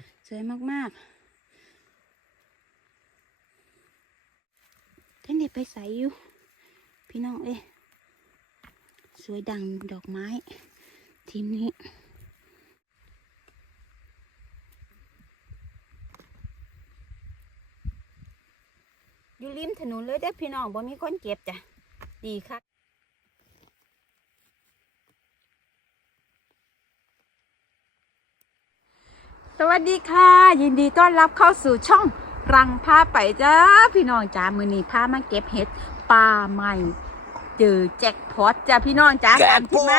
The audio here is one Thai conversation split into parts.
ากสวยมากๆท่านเด็ไปใส่อยู่ พี่น้องเอ้สวยดังดอกไม้ ทีมนี้อยู่ริมถนนเลยเด้อพี่น้องบ่มีคนเก็บจ้ะ ดีครั สวัสดีค่ะ ยินดีต้อนรับเข้าสู่ช่องรังพาไปจ้าพี่น้องจ้ามือนี้พามาเก็บเห็ดป่าใหม่ เจอแจ็คพอตจ้าพี่น้องจ้าตามที่มา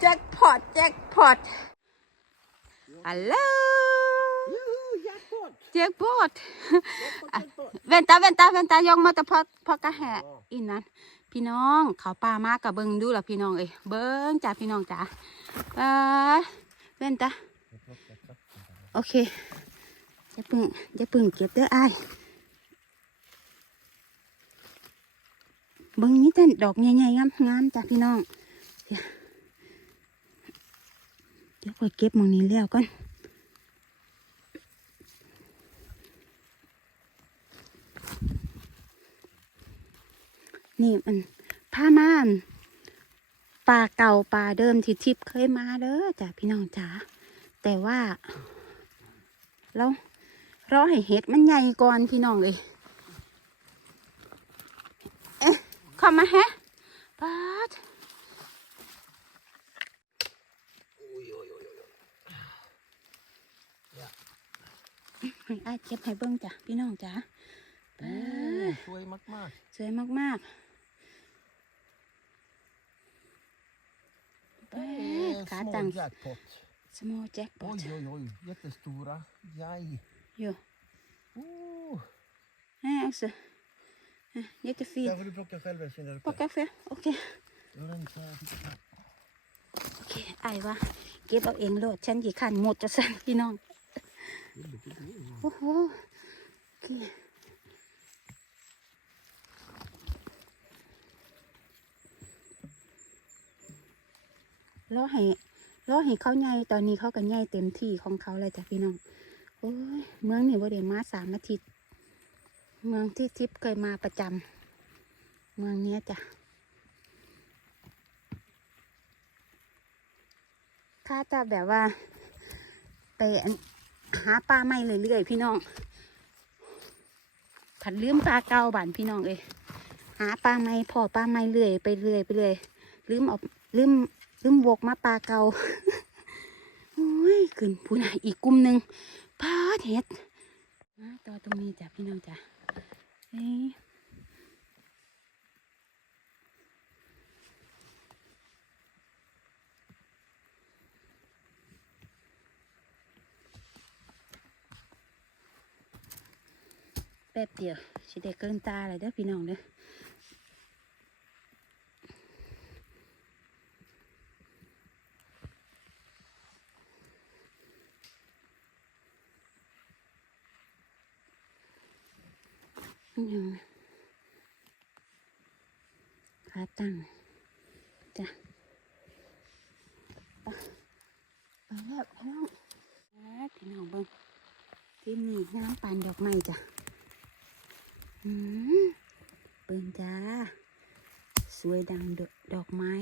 แจ็คพอตแจ็คพอตฮัลโหล jackpot! แจ็คพอต Jackpot, jackpot! Vänta, vänta, vänta, jag måste pa- packa här innan. พี่น้องเขาป่ามากับเบิงดูล่ะพี่น้องเอ้ยเบิงจ้าพี่น้องจ้าไปเว้นตา โอเคจะปึ่งจะปึ่งเก็บเด้ออ้เบิงนี่แต่ดอกใหญ่ๆงามๆจ้าพี่น้อง เดี๋ยวเดี๋ยวคอยเก็บมองนี้แล้วก่อนนี่มันผ้าม่านป่าเก่าป่าเดิมที่ทิพย์เคยมาเด้อจ้ะพี่น้องจ๋าแต่ว่า เรารอให้เห็ดมันใหญ่ก่อนพี่น้องเลยเอ๊ะเข้ามาฮะปาดให้อาเก็บให้เบิ้งจ้ะพี่น้องจ๋าปาดสวยมากสวยมากๆปา Det ดขาตัง small jackpot. small jackpot Oj, oj, oj. Jättestora. Jaj. อยู่ Oh. ให้เอาสิเยอะจะฟี Där får du plocka själv älskling. där uppe. ปอกกาแฟโอเค Jag rensar och tittar. โอเคไอ้ว่าเก็บเอาเองโลดฉันกี่ขันหมดจะสั่นพี่น้อง โอ้โหโอเครอให้ รอให้เขาใหญ่ตอนนี้เขาก็ใหญ่เต็มที่ของเขาเลยจ้ะพี่น้องโอ้ยเมืองนี่บ่ได้มาสามอาทิตย์ เมืองที่ทิพย์เคยมาประจำเมืองเนี้ยจ้ะถ้าจะแบบว่าไปหาปลาไม่เรื่อยๆพี่น้องผัดลืมปลาเก่าบ้านพี่น้องเอ้ยหาปลาไม่พอปลาไม่เรื่อยไปเรื่อยไปเรื่อยลืมเอาลืม ลืมวกมาปลาเก่าโอ้ยขึ้นผู้น่ะอีกกลุ่มหนึ่งพาดเห็ดมาต่อตรงนี้จ้ะพี่น้องจ้ะเฮ้แป๊บเดียวสิได้เกินตาเลยเด้อพี่น้องเด้อ ยังขาตั้งจ้ะไปแล้วพี่น้องอ่าพี่น้องเบิ่งทีมนี้น้ำปานดอกไม้จ้ะอืมเบิ่งจ้า สวยดังดอกดอกไม้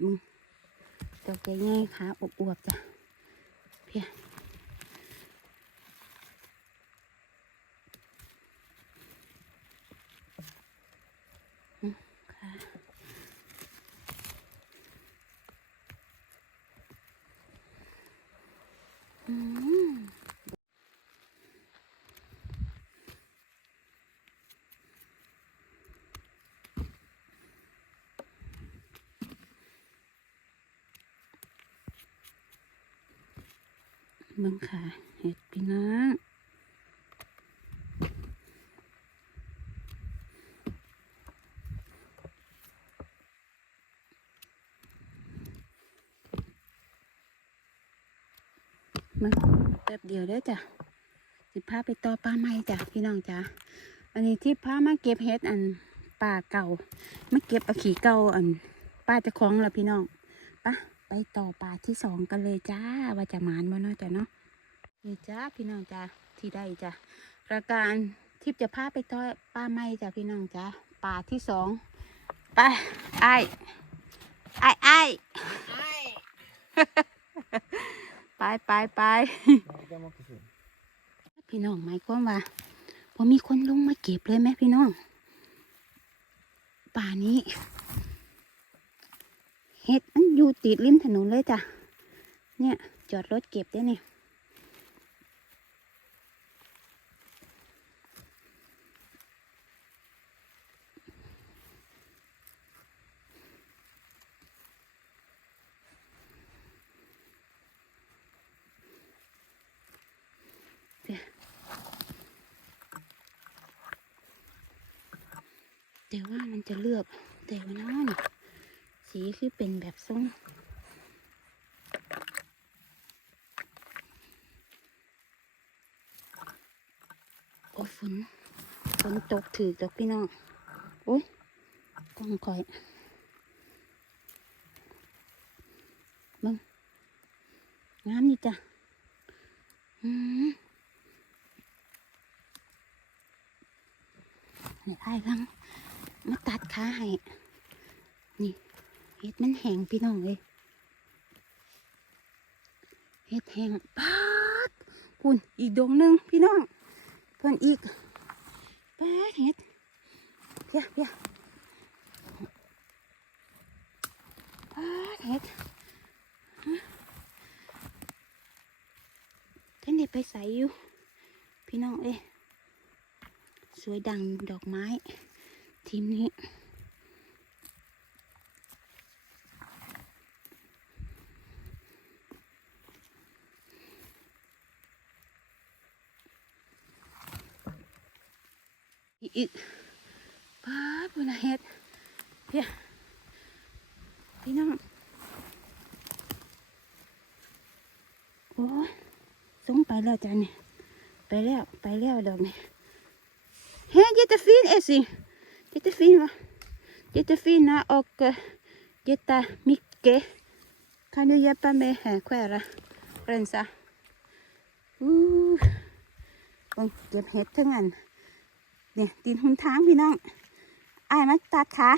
อืมดอกใหญ่ๆขาอวบๆจ้ะเพีย มค่ะอืมเบิ่งค่ะเห็ดพี่น้อง มาแป๊บเดียวเด้อจ้ะสิพาไปต่อปลาไม้จ้ะพี่น้องจ้ะอันนี้ที่พามาเก็บเห็ดอันป่าเก่ามาเก็บเอาขี้เก่าอันป้าจะคล้องละพี่น้องปะไปต่อป่าที่สองกันเลยจ้าว่าจะมานมาเนาะจ้ะเนาะนี่จ้าพี่น้องจ้าที่ได้จ้ะประการทิพย์จะพาไปต่อป่าไม้จ้ะพี่น้องจ้าป่าที่สองไปไอ้ไอ้ไอ้ไป ไปไปไปพี่น้องหมายความว่าพอมีคนลงมาเก็บเลยไหมพี่น้อง ป่านี้ เห็ดมันอยู่ติดริมถนนเลยจ้ะ เนี่ยจอดรถเก็บได้เนี่ย แต่ว่ามันจะเลือกแต่ว่าน้อนสีคือเป็นแบบทรงโอ้ฝนฝนตกถือดอกพี่น้องโอ้ยกองคอยเบิ่งงามนี่จ้ะอืมนี่ได้ลัง มาตัดขาให้ นี่เห็ดมันแห้งพี่น้องเลยเห็ดแห้งปาดคุณอีกดวงหนึ่งพี่น้องเพื่อนอีกปาดเห็ดเพียเพียปาดเห็ดฮะท่านนี่ไปใส่อยู่ พี่น้องเอ้สวยดังดอกไม้ ทีมนี้อีกป้าดบุญเฮ็ดเพียพี่น้อง โอ้ยสงไปแล้วจ้ะเนี่ยไปแล้ว ไปแล้วดอกนี่เฮ้ยเจตฟินเอสิ Jättefin va? Jättefina och uh, jättemycket. Kan du hjälpa mig här, skära, rensa? Uh. เบิ่งเก็บเห็ดทั้งนั้นเนี่ยดินหุนทางพี่น้องอ้มาตัดขา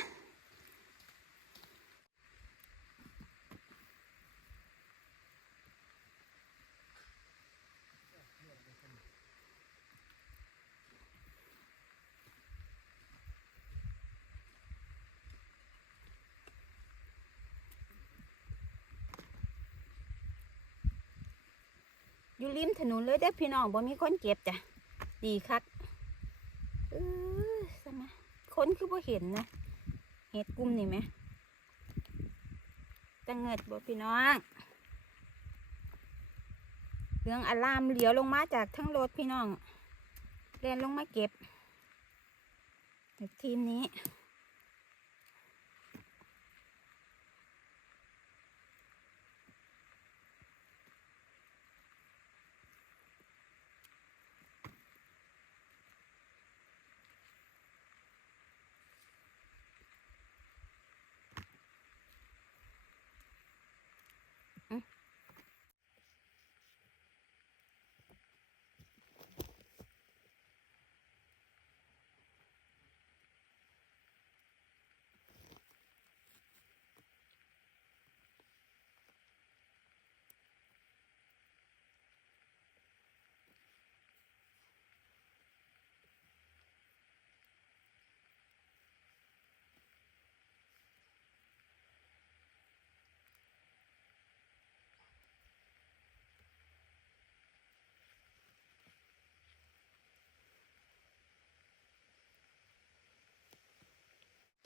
อยู่ริมถนนเลยเด้อพี่น้องบ่มีคนเก็บจ้ะดีคักเออสมาคนคือบ่เห็นนะเห็ดกลุ่มนี่ไหมตังเงิดบ่พี่น้องเรื่องอารามเหลียวลงมาจากทั้งรถพี่น้องเรียนลงมาเก็บทีมนี้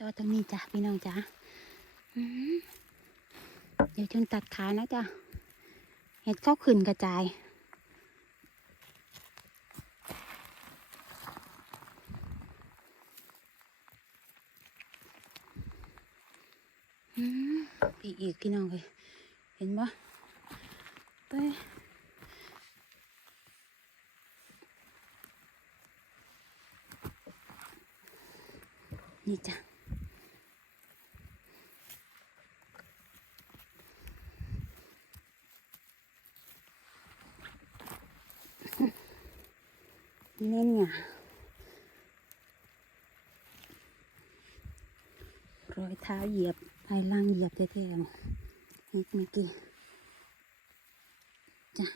ต่อตรงนี้จ้ะพี่น้องจ้ะเดี๋ยวจนตัดขานะจ้ะเห็ดเข้าขึ้นกระจายอืมอีกอีกพี่น้องเลยเห็นปะไปนี่จ้ะ น่นเนี่ยรอยเท้าเหยียบไอ้ล่างเหยียบแท้ๆเนาะนี่เมื่อกี้จ้ะ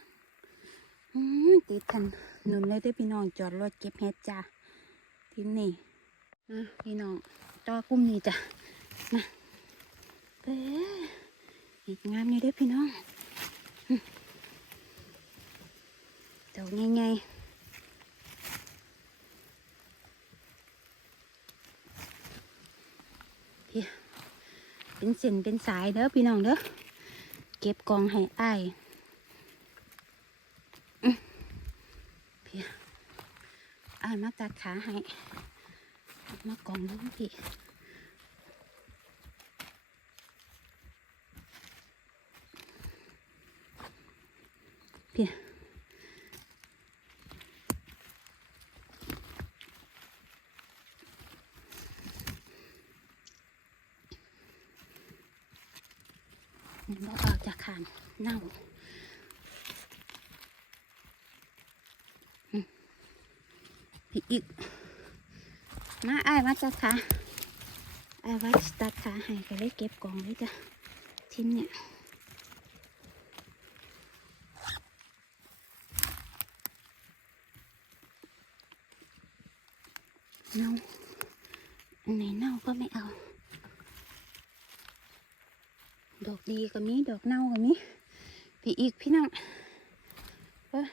อืมติดทันหนุนเลยได้อพี่น้องจอดรถเก็บเห็ดจ้ะทีนี่อะพี่น้องต่อกุ้มนี้จ้ะมาเด้ออีกงามนี่ได้พี่น้องเจ้าไงๆ พี่ เป็นเส้นเป็นสายเด้อพี่น้องเด้อเก็บกองให้อ้ายอื้อพี่อ้ายมาตัดขาให้มากองลงพี่พี่ มันบอกออกจากขางเน่าพี่อีกมาไอ้ายมาจัดขาไอ้ว่าสิตัดขาให้ก็เลยเก็บกล่องเลยจ้ะทีมเนี่ยเน่าอันไหนเน่าก็ไม่เอา ด อกดีก็มีดอกเน่าก็มีพี่อีกพี่น้องเอ้ย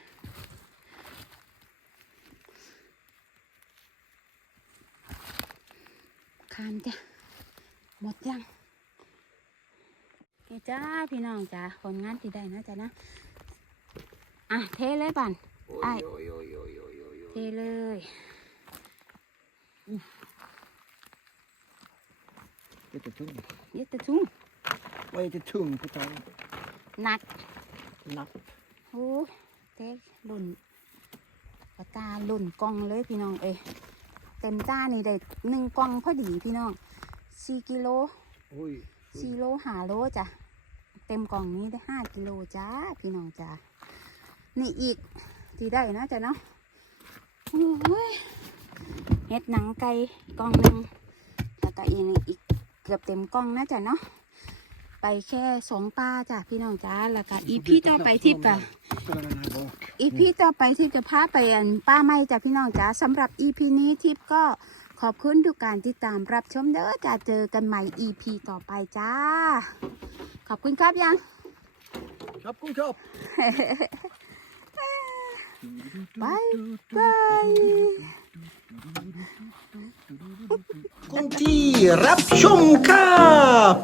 คามจ้ะหมดยังนี่จ้าพี่น้องจ้าผลงานที่ได้นะจ้ะนะอะเทเลยบันไอ้ายเทเลย Jättetung. เย็ดตะทุ่ง Vad är det tung på tång? หนัก Napp. โอ้ยเทหล่นปากกาหล่นกล่องเลยพี่น้องเอ้ยเต็มจ้านี่ได้หนึ่งกล่องพอดีพี่น้องสี่กิโล Oj. สี่โลห้าโลจ้ะ เต็มกล่องนี้ได้ห้ากิโลจ้าพี่น้องจ้านี่อีกที่ได้นะจ้ะเนาะโอ้ยเฮ็ดหนังไก่กล่องหนึ่งแล้วก็อีกอีกเกือบเต็มกล่องนะจ้ะเนาะ ไปแค่สองปลาจ้ะพี่น้องจ้าแล้วก็อีพี่ต่อไปทิพย์กะ Kolla den här bak. อีพีต่อไปทิพย์จะพาไปอันป้าไม่จ้ะพี่น้องจ้าสำหรับอีพีนี้ทิพย์ก็ขอบคุณทุกการติดตามรับชมเด้อจะเจอกันใหม่อีพีต่อไปจ้า ขอบคุณครับยัง Kapp kom kapp. บายบาย Kom till Rapsjom Cup!